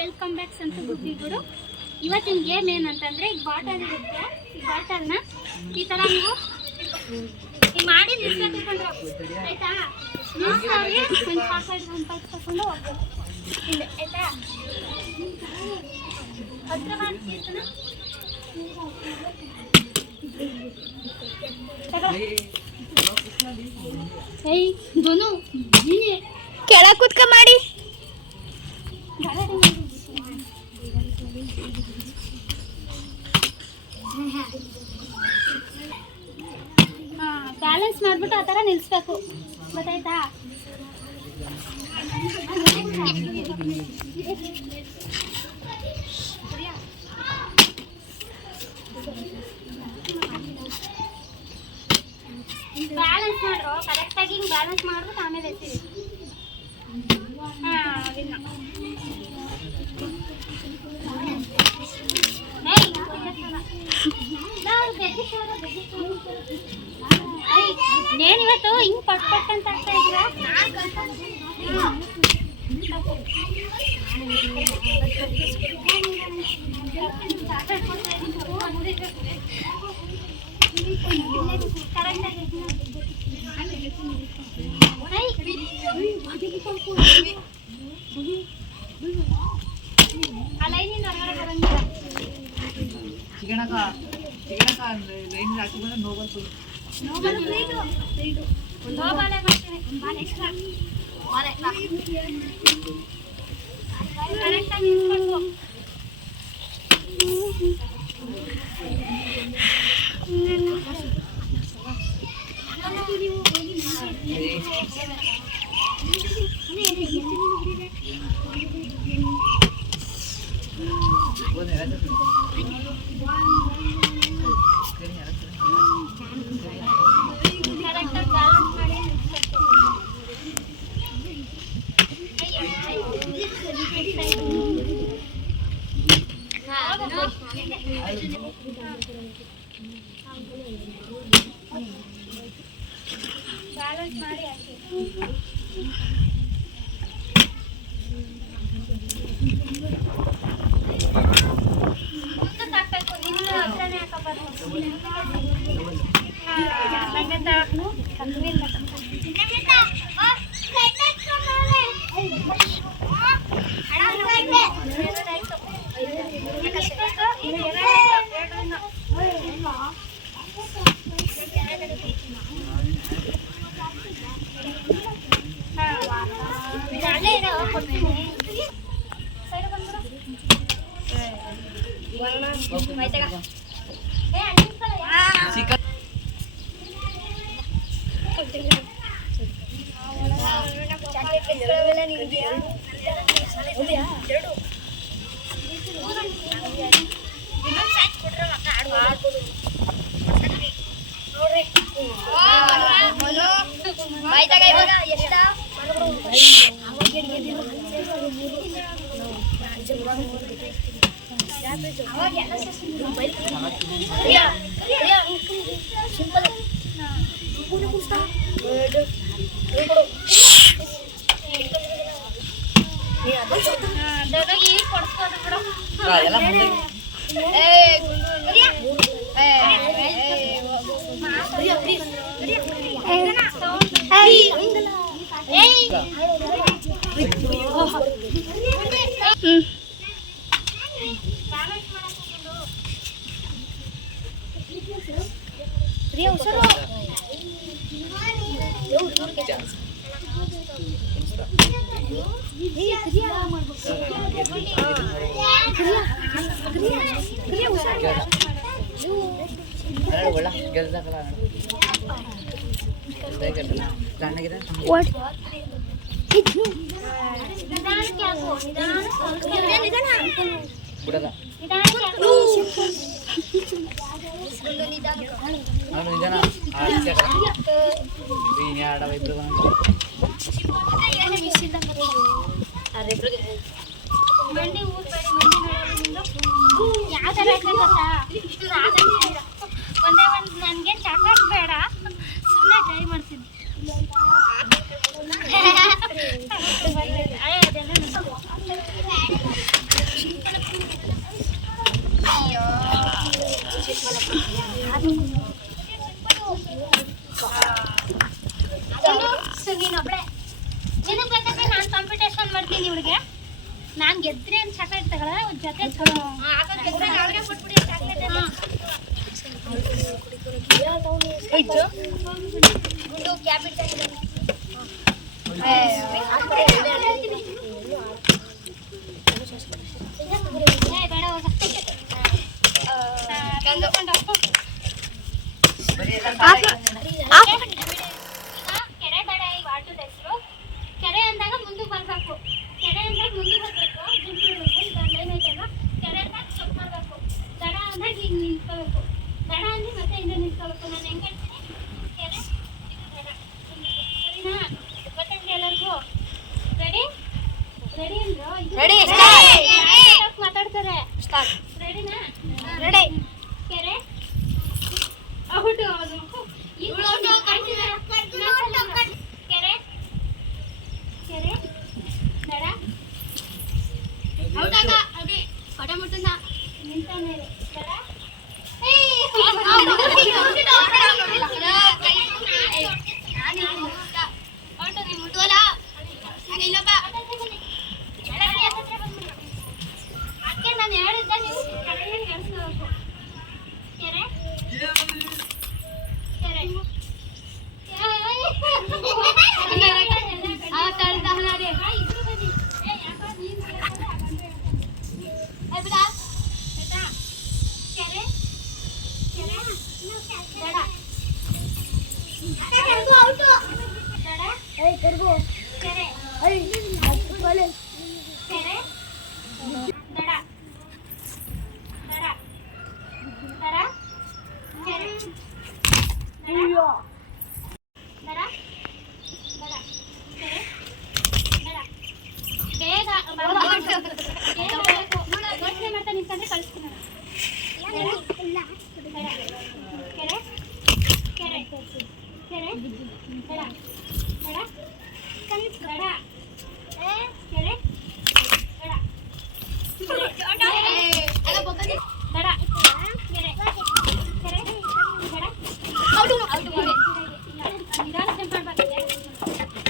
Welcome back ಸಂತ ಬುದ್ಧಿಗಳು. ಇವತ್ತಿನ game ಏನಂತಂದರೆ, ಈಗ ಬಾಟಲ್ ಇರುತ್ತೆ, ಈ ಬಾಟಲ್ನ ಈ ಥರ ನೀವು ಮಾಡಿ ನಿಲ್ಸ್ಕೊಂಡ್ರು ಆಯಿತಾ. ನಿಲ್ಸ್ತಾರೆ ಒಂದು ಪಾಕೆಟ್ ತಗೊಂಡು ಹೋಗ್ಬೇಕು ಇಲ್ಲ ಆಯಿತಾ. ಹತ್ರ ಮಾಡ್ತೀರ್ತಾನ ಏಯ್ ಧನು ಕೆಳಗೆ ಕೂತ್ಕ ಮಾಡಿ. ಬ್ಯಾಲೆನ್ಸ್ ಮಾಡಿಬಿಟ್ಟು ಆ ಥರ ನಿಲ್ಲಿಸ್ಬೇಕು, ಗೊತ್ತಾಯ್ತಾ. ಬ್ಯಾಲೆನ್ಸ್ ಮಾಡ್ರು ಕರೆಕ್ಟಾಗಿ, ಹಿಂಗೆ ಬ್ಯಾಲೆನ್ಸ್ ಮಾಡ್ಬಿಟ್ಟು ಆಮೇಲೆ ಎತ್ತೀವಿ. ನೇನು ಇವತ್ತು ಹಿಂಗೆ ಪಟ್ ಪಟ್ ಅಂತ ಆಗ್ತಾ ಇದ್ದೀರಾ? ಬ್ಯಾಲೆನ್ಸ್ ಮಾಡಿ ಹಾಕಿ. ಹಾಕ್ಬೇಕು, ನಿಮ್ಮ ಹತ್ರನೇ ಹಾಕಬಾರ್ದು. ಮಂಡಿ ಊರ್ಬೇಡಿ, ಮಂಡಿ ಯಾವ ಥರ ಗೊತ್ತಾ, ಒಂದೇ ಒಂದು ನನಗೆ ಚಾಕ್ಲೇಟ್ ಬೇಡ, ಸುಮ್ಮನೆ ಟ್ರೈ ಮಾಡ್ತೀನಿ. ಅದೆಲ್ಲ ನಾನ್ ಗೆದ್ರೆ ಅಂತ ಚಾಕ್ಲೇಟ್ ತಗೊಳ ಜೊತೆ ಕೆರೆ ಬೇಡ ಈ ಆಟದ ಹೆಸರು. ಕೆರೆ ಅಂದಾಗ ಮುಂದಕ್ಕೆ ಬರ್ಬೇಕು, ಕೆರೆ ಅಂದಾಗ ಮುಂದಕ್ಕೆ ಬರ್ಬೇಕು, ಜಿಂಪ್ ಇಡ್ಬೇಕು. ಈಗ ಲೈನ್ ಐತಲ್ಲ, ಕೆರೆ ಅಂದಾಗ ಸ್ಟಾಪ್ ಮಾಡ್ಬೇಕು, ದಡ ಅಂದಾಗ ಹಿಂಗೆ ನಿಂತ್ಕೋಬೇಕು, ದಡ ಅಂದ್ರೆ ಮತ್ತೆ ಹಿಂದೆ ನಿಂತ್ಕೋಬೇಕು. ನಾನು ಹೆಂಗ್ ಹೇಳ್ತೀನಿ, ಕೆರೆ ಇದು ದಡ, ಸರಿನಾ? ಗೊತ್ತಾಗ್ಲಿ ಎಲ್ಲರಿಗೂ? ರೆಡಿ ರೆಡಿ ಅಂದ್ರು Ready, ಮಾತಾಡ್ತಾರೆ. ರೆಡಿನಾ? ರೆಡಿ. ಕೆರೆ ಔಟ್ ಅವನು ಕೆರೆ ಕೆರೆ ದಡ ಔಟಾಗ ಅದೇ ಪಟ ಮುಟ್ಟನ ನಿಂತಾನೆ ದಡ ಅದಕ್ಕೆ ನಾನು ಹೇಳಿದ್ದ ನೀವು ಕರೆಯನ್ನು ನಡೆಸ್ಕೋಬೇಕು. ಕೆರೆ ಕೆರೆ ಬೇಗ ಯೋಚನೆ ಮಾಡ್ತಾ ನಿಂತಂದ್ರೆ ಕಳಿಸ್ತೀನಿ. ಕೆರೆ ಕೆರೆ ಕೆರೆ ಕೆರೆ ದಡ ದಡ ದಡ ಕೆರೆ ದಡ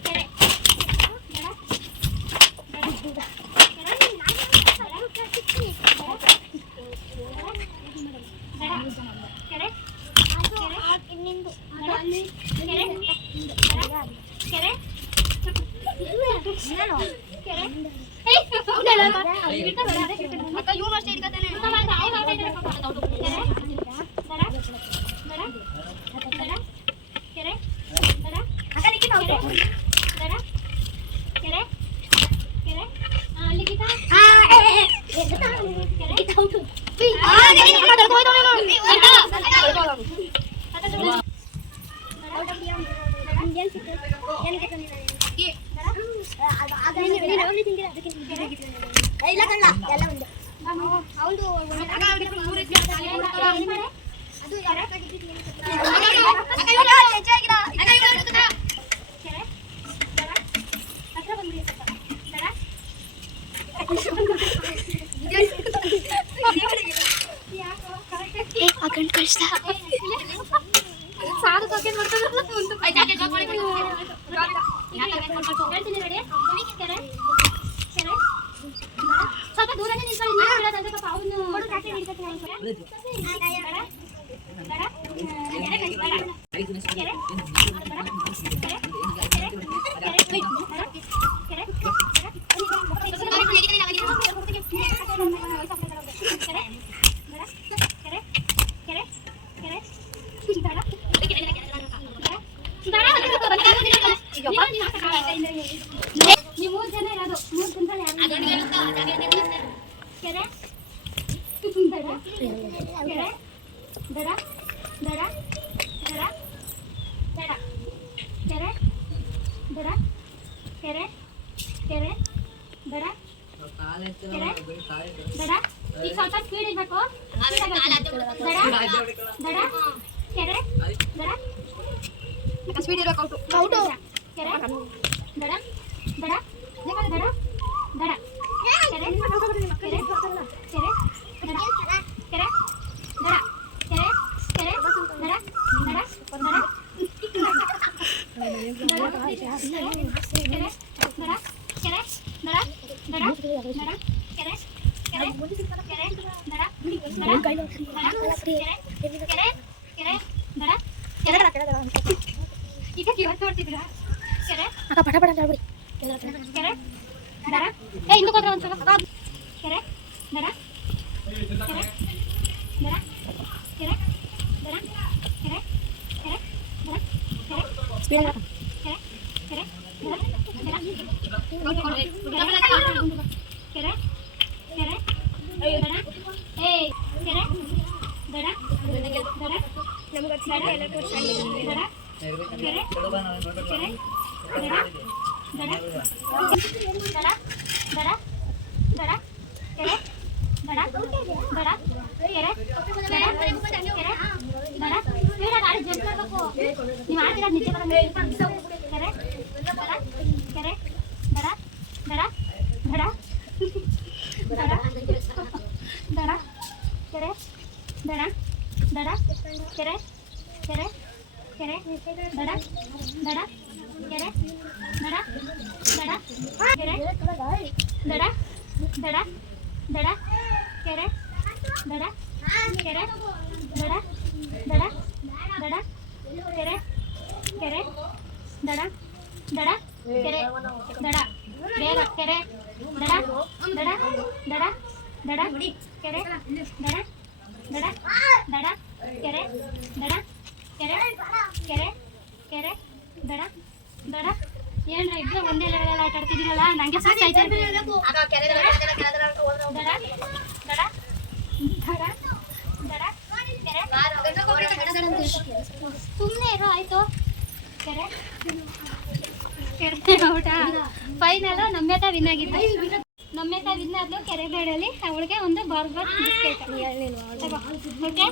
ಕೆರೆ ದಡ ಕೆರೆ ಕೆರೆ ದಡ ನಿಧಾನ ಜಂಪ್ ಮಾಡ್ಬಾರ್ದು. ಕೆರೆ ದಡ ಸ್ವಲ್ಪ ದೂರನೇ ನಿಂತ್ಕೊಳ್ಳಿ. ನೀವು 3 ಜನ ಇರೋದು, 3 ಜನದಲ್ಲಿ ಕೆರೆ ಕೆರೆ ದಡ ದಡ ದಡ ದಡ ಕೆರೆ ದಡ ಕೆರೆ ಕೆರೆ ದಡ ಕೆರೆ ದಡ. ಈಗ ಸ್ವಲ್ಪ ಸ್ಪೀಡ್ ಇರಬೇಕು. ದಡ ದಡ ಕೆರೆ ದಡ ಸ್ಪೀಡ್ ಇರಬೇಕು. ಕೆರೆ ದಡ ದಡ ದಡ ದಡ ಕೆರೆ ಕೆರೆ ಕೆರೆ ದಡ ಕೆರೆ ದಡ ಕೆರೆ ದಡ ಕೆರೆ ದಡ ದಡ ದಡ ಕೆರೆ ದಡ ಕೆರೆ ದಡ ದಡ ಕೆರೆ ಕೆರೆ ಕೆರೆ ದಡ ಕೆರೆ ಕೆರೆ ದಡ ಇದಕ್ಕೆ ಇವತ್ತು ನೋಡ್ತಿದ್ದೀರಾ ಕೆರೆ ಪಟ ಪಟ ಅಂತ ಹೇಳ್ಬಿಡಿ ಕೆರೆ ದಡ ಏ ಹಿಂದಕ್ಕೆ ಹೋದ್ರೆ ಒಂದ್ಸಲ ಕೆರೆ ದಡ ಕೆರೆ ದಡ ಕೆರೆ ದಡ ಕೆರೆ ಕೆರೆ ದಡ ಕೆರೆ ಸ್ಪೀಡ್ ಕೆರೆ ಕೆರೆ ದಡ ದಡ ಕೆರೆ ಕೆರೆ ದಡ ಏ ಕೆರೆ ದಡ ದಡ ನಮಗೆ ದಡ ದಡ ಕೆರೆ ಕೆರೆ ದಡ ದಡ ದಡ ದಡ ದಡ ಕೆರೆ ದಡ ದಡ ಕೆರೆ ದಡ ಕೆರೆ ದಡ ಬೇಡ ಗಾಡಿ ಜಂಪ್ ಮಾಡಬೇಕು ನೀವು ಆಡ್ತೀರಾ ನಿಜ ಕೆರೆ ದಡ ಕೆರೆ ದಡ ದಡ ದಡ ದಡ ದಡ ಕೆರೆ ದಡ ದಡ ಕೆರೆ ಕೆರೆ ಕೆರೆ ದಡ ದಡ ಕೆರೆ ದಡ ದಡ ಕೆರೆ ದಡ ದಡ ದಡ ಕೆರೆ ದಡ ಕೆರೆ ದಡ ದಡ ದಡ ಕೆರೆ ಕೆರೆ ದಡ ದಡ ಕೆರೆ ದಡ ಬೇಗ ಕೆರೆ ದಡ ದಡ ದಡ ದಡ ಕೆರೆ ದಡ ದಡ ದಡ ಕೆರೆ ದಡ ಕೆರೆ ಕೆರೆ ಕೆರೆ ದಡ ದಡ ಏನ್ರ ಇದ್ರೆ ಒಂದೇ ಲೆವೆಲ್ ಆಟ ಆಡ್ತಿದ್ದೀರಲ್ಲ ನಂಗೆ ಸಾಕು ಆಯ್ತಾ ದಡ ದಡ ದಡ ದಡ ಕೆರೆ ಸುಮ್ಮನೆ ಇರೋ ಆಯ್ತು ಕೆರೆ ಕೆರೆ ಔಟ ಫೈನಲ್ ನಮ್ಮೇತ ವಿನ್ ಆಗಿತ್ತು ನಮ್ಮೇತ ವಿನ್ ಆದ್ಲು ಕೆರೆ ಬೇಡಲ್ಲಿ ಅವಳಿಗೆ ಒಂದು ಬರ್ಗರ್ ಬಿಸ್ಕೆಟ್ ಓಕೆ